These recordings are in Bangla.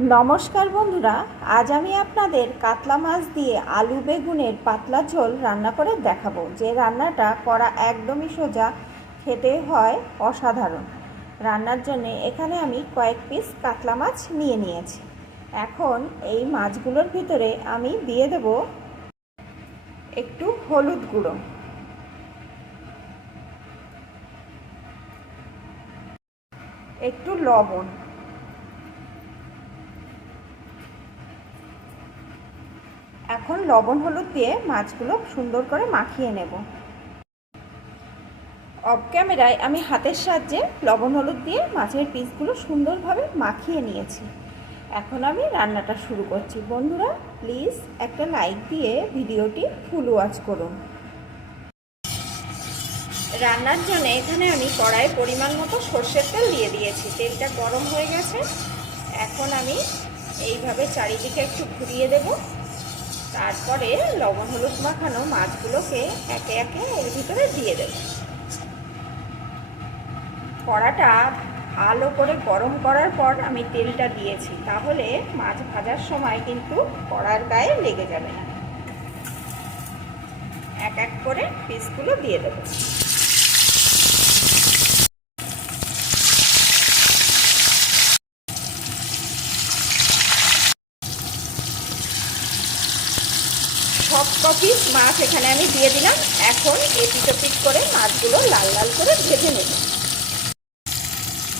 নমস্কার বন্ধুরা, আজ আমি আপনাদের কাতলা মাছ দিয়ে আলু বেগুনের পাতলা ঝোল রান্না করে দেখাবো। যে রান্নাটা করা একদমই সোজা, খেতে হয় অসাধারণ। রান্নার জন্য এখানে আমি কয়েক পিস কাতলা মাছ নিয়ে নিয়েছি। এখন এই মাছগুলোর ভিতরে আমি দিয়ে দেব একটু হলুদ গুঁড়ো। একটু লবণ। এখন লবণ হলুদ দিয়ে মাছগুলো সুন্দর করে মাখিয়ে নেব। অফ ক্যামেরায় আমি হাতের সাহায্যে লবণ হলুদ দিয়ে মাছের পিসগুলো সুন্দরভাবে মাখিয়ে নিয়েছি। এখন আমি রান্নাটা শুরু করছি। বন্ধুরা প্লিজ একটা লাইক দিয়ে ভিডিওটি ফুল ওয়াচ করুন। রান্নার জন্য এখানে আমি কড়াই পরিমাণ মতো সর্ষের তেল দিয়ে দিয়েছি। তেলটা গরম হয়ে গেছে। এখন আমি এইভাবে চারিদিকে একটু ঘুরিয়ে দেবো। তারপরে লবণ হলুদ মাখানো মাছগুলোকে একে একে এর ভিতরে দিয়ে দেব। কড়াটা ভালো করে গরম করার পর আমি তেলটা দিয়েছি, তাহলে মাছ ভাজার সময় কিন্তু কড়ার গায়ে লেগে যাবে না। এক এক করে পিসগুলো দিয়ে দেবো। সব কপিস মাছ এখানে আমি দিয়ে দিলাম। এখন এপিটোপিট করে মাছগুলো লাল লাল করে ভেজে নেব।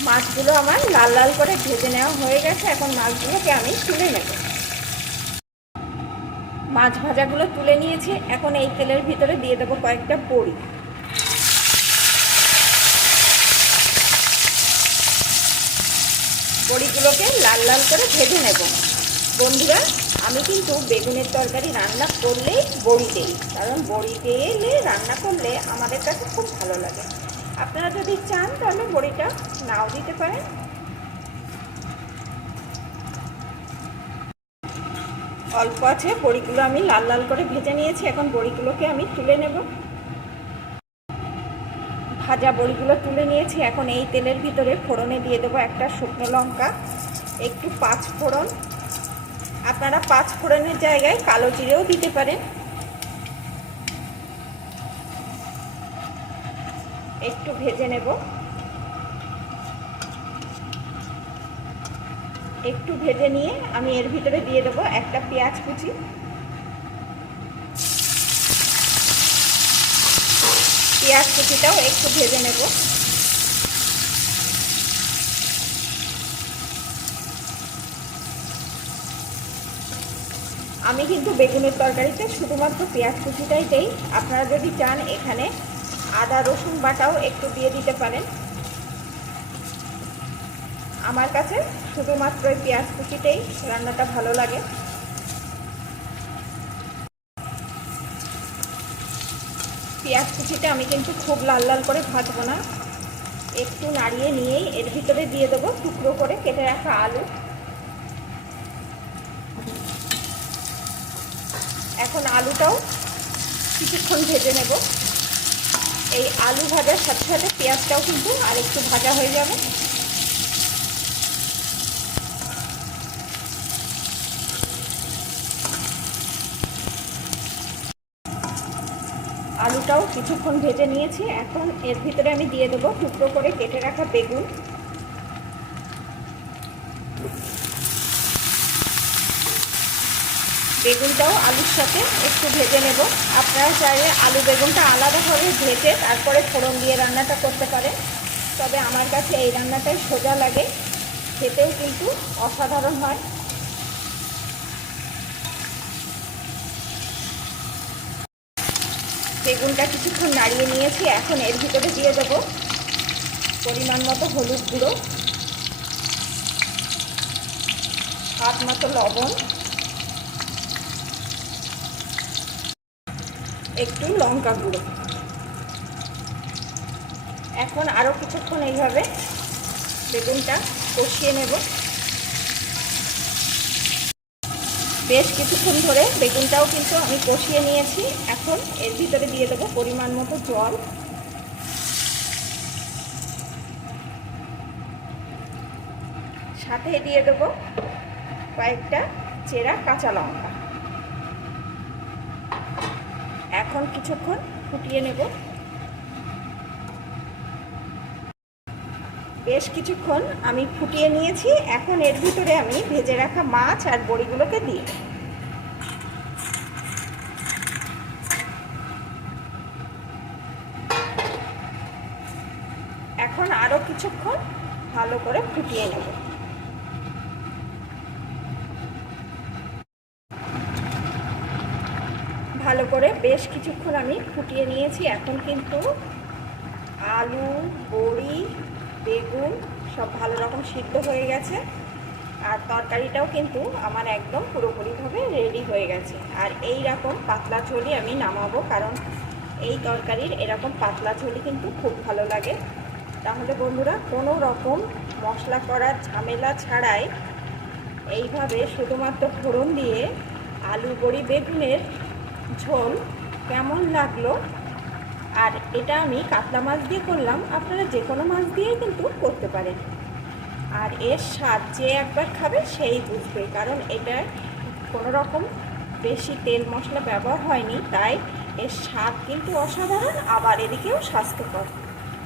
মাছগুলো আমার লাল লাল করে ভেজে নেওয়া হয়ে গেছে। এখন মাছগুলোকে আমি তুলে নেব। মাছ ভাজাগুলো তুলে নিয়েছি। এখন এই তেলের ভিতরে দিয়ে দেবো কয়েকটা বড়ি। বড়িগুলোকে লাল লাল করে ভেজে নেব। বন্ধুরা, আমি কিন্তু বেগুনের তরকারি রান্না করলেই বড়ি দিই, কারণ বড়ি দিলে রান্না করলে আমাদের কাছে খুব ভালো লাগে। আপনারা যদি চান, তাহলে বড়িটা নাও দিতে পারেন। অল্প আছে, বড়িগুলো আমি লাল লাল করে ভেজে নিয়েছি, এখন বড়িগুলোকে আমি তুলে নেব। ভাজা বড়িগুলো তুলে নিয়েছি, এখন এই তেলের ভিতরে ফোড়নে দিয়ে দেবো একটা শুকনো লঙ্কা, একটু পাঁচ ফোড়ন আপনারা পাঁচ ফোড়নের জায়গায় কালো জিরেও দিতে পারেন। একটু ভেজে নেব। একটু ভেজে নিয়ে আমি এর ভিতরে দিয়ে দেবো একটা পেঁয়াজ কুচি। পেঁয়াজ কুচিটাও একটু ভেজে নেব। আমি কিন্তু বেগুনের তরকারিতে শুধুমাত্র পেঁয়াজ কুচিটাই দেই। আপনারা যদি চান এখানে আদা, রসুন বাটাও একটু দিয়ে দিতে পারেন। আমার কাছে শুধুমাত্র এই পেঁয়াজ কুচিটাই, রান্নাটা ভালো লাগে। পেঁয়াজ কুচিটা আমি কিন্তু খুব লাল লাল করে ভাজবো না। একটু নাড়িয়ে নিয়েই এর ভিতরে দিয়ে দেবো টুকরো করে কেটে রাখা আলু। এখন আলুটাও কিছুক্ষণ ভেজে নেব। এই আলু ভাজার সাথে সাথে পেঁয়াজটাও কিন্তু আর একটু ভাজা হয়ে যাবে। আলুটাও কিছুক্ষণ ভেজে নিয়েছি। এখন এর ভিতরে আমি দিয়ে দেবো টুকরো করে কেটে রাখা বেগুন। বেগুনটাও আলুর সাথে একটু ভেজে নেব। আপনারা চাইলে আলু বেগুনটা আলাদাভাবে ভেজে তারপরে ফোড়ন দিয়ে রান্নাটা করতে পারেন। তবে আমার কাছে এই রান্নাটাই সোজা লাগে। খেতেও কিন্তু অসাধারণ হয়। বেগুনটা কিছুক্ষণ নাড়িয়ে নিয়েছি, এখন এর ভিতরে দিয়ে দেব পরিমাণ মতো হলুদ গুঁড়ো হাত মতো লবণ। একটু লঙ্কা গুঁড়ো। এখন আরও কিছুক্ষণ এইভাবে বেগুনটা কষিয়ে নেব। বেশ কিছুক্ষণ ধরে বেগুনটাও কিন্তু আমি কষিয়ে নিয়েছি। এখন এর ভিতরে দিয়ে দেবো পরিমাণ মতো জল। সাথে দিয়ে দেবো কয়েকটা চেরা কাঁচা লঙ্কা। এখন কিছুক্ষণ ফুটিয়ে নেব। বেশ কিছুক্ষণ আমি ফুটিয়ে নিয়েছি। এখন এর ভিতরে আমি ভেজে রাখা মাছ আর বড়িগুলোকে দিয়ে এখন আরও কিছুক্ষণ ভালো করে ফুটিয়ে নেব। ভালো করে বেশ কিছুক্ষণ আমি ফুটিয়ে নিয়েছি। এখন কিন্তু আলু, বড়ি, বেগুন সব ভালো রকম সিদ্ধ হয়ে গেছে। আর তরকারিটাও কিন্তু আমার একদম পুরোপুরিভাবে রেডি হয়ে গেছে। আর এই রকম পাতলা ঝোলই আমি নামাবো, কারণ এই তরকারির এরকম পাতলা ঝোলই কিন্তু খুব ভালো লাগে। তাহলে বন্ধুরা, কোনো রকম মশলা করার ঝামেলা ছাড়াই এইভাবে শুধুমাত্র ফোড়ন দিয়ে আলু, বড়ি, বেগুনের ঝোল কেমন লাগল? আর এটা আমি কাতলা মাছ দিয়ে করলাম, আপনারা যে কোনো মাছ দিয়েই কিন্তু করতে পারেন। আর এর স্বাদ যে একবার খাবে সেই বুঝবে, কারণ এটা কোনো রকম বেশি তেল মশলা ব্যবহার হয়নি, তাই এর স্বাদ কিন্তু অসাধারণ, আবার এদিকেও স্বাস্থ্যকর।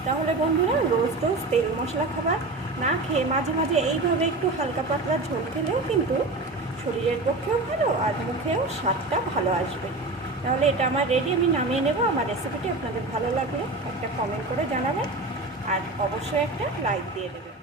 তাহলে বন্ধুরা, রোজ রোজ তেল মশলা খাবার না খেয়ে মাঝে মাঝে এইভাবে একটু হালকা পাতলা ঝোল খেলেও কিন্তু শরীরের পক্ষেও ভালো, আর মুখেও স্বাদটা ভালো আসবে। তাহলে এটা আমার রেডি আমি নামিয়ে নেব। আমার রেসিপিটি আপনাদের ভালো লাগলে একটা কমেন্ট করে জানাবেন। আর অবশ্যই একটা লাইক দিয়ে দেবেন।